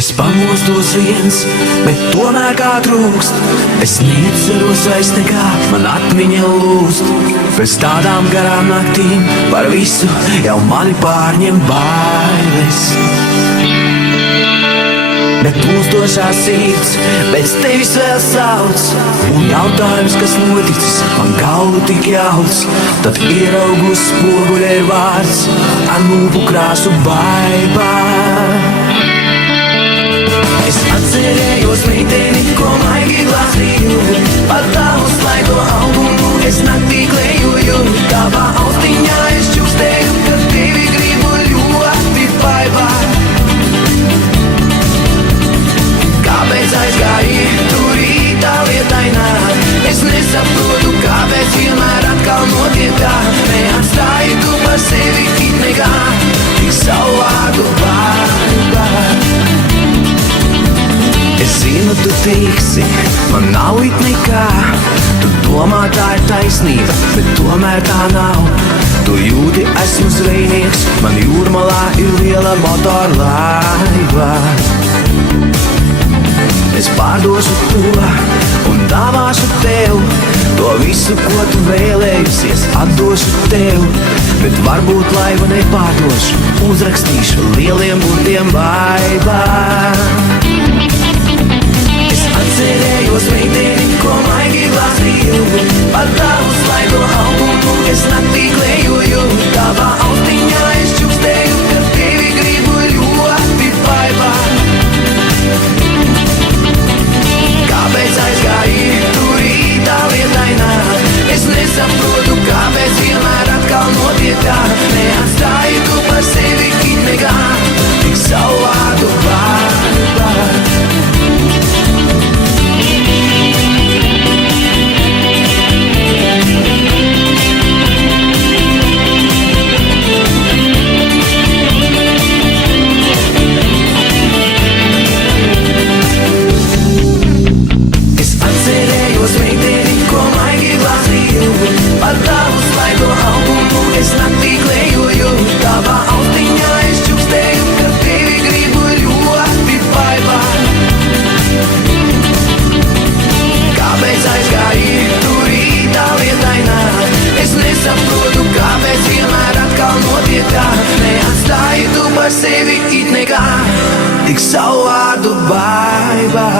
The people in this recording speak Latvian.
Es pamostos viens, bet tomēr kā trūkst. Es neatceros vairs nekā, man atmiņa lūst. Pēc tādām garām naktīm par visu jau mani pārņem bailes. Bet plūstošā sirds pēc tevis vēl sauc. Un jautājums, kas noticis, man galvu tik jauc. Tad ieraugu uz spoguļa ir vārds ar lūpu krāsu baibā. Es atcerējos meiteni, ko maigi glāstīju. Par tavu slaido augumu es naktī klejoju. Tavā austiņā es čukstēju, kad tevi gribu ļoti baibā. Kāpēc aizgāji tu rītā lietainā? Es nesaprotu, kāpēc vienmēr atkal notiek tā. Neatstāji tu par sevi it nekā, tik savu vārdu baibā. Es zinu, tu tiksi, man nav it nekā. Tu domā, tā ir taisnība, bet tomēr tā nav. Tu jūti, esmu zvejnieks, man jūrmalā ir liela motorlaiva. Es pārdošu to un dāvāšu tev to visu, ko tu vēlējusies, atdošu tev. Bet varbūt laivu nepārdošu, uzrakstīšu lieliem burtiem baibā. Atcerējos meiteni, ko maigi glāstīju. Par tavu slaido augumu es naktī klejoju. Tavā austiņā es čukstēju, kad tevi gribu ļoti baibā. Kāpēc aizgāji tu rītā lietainā? Es nesaprotu, kāpēc vienmēr atkal notiek tā. Neatstāji tu par sevi it nekā, tik savu vārdu baibā. Par tavu slaido augumu es naktī klejoju. Tavā austiņā es čukstēju, kad tevi gribu ļoti baibā. Kāpēc aizgāji tu rītā lietainā? Es nesaprotu, kāpēc vienmēr atkal notiek tā. Neatstāji tu par sevi it nekā, tik savu vārdu baibā.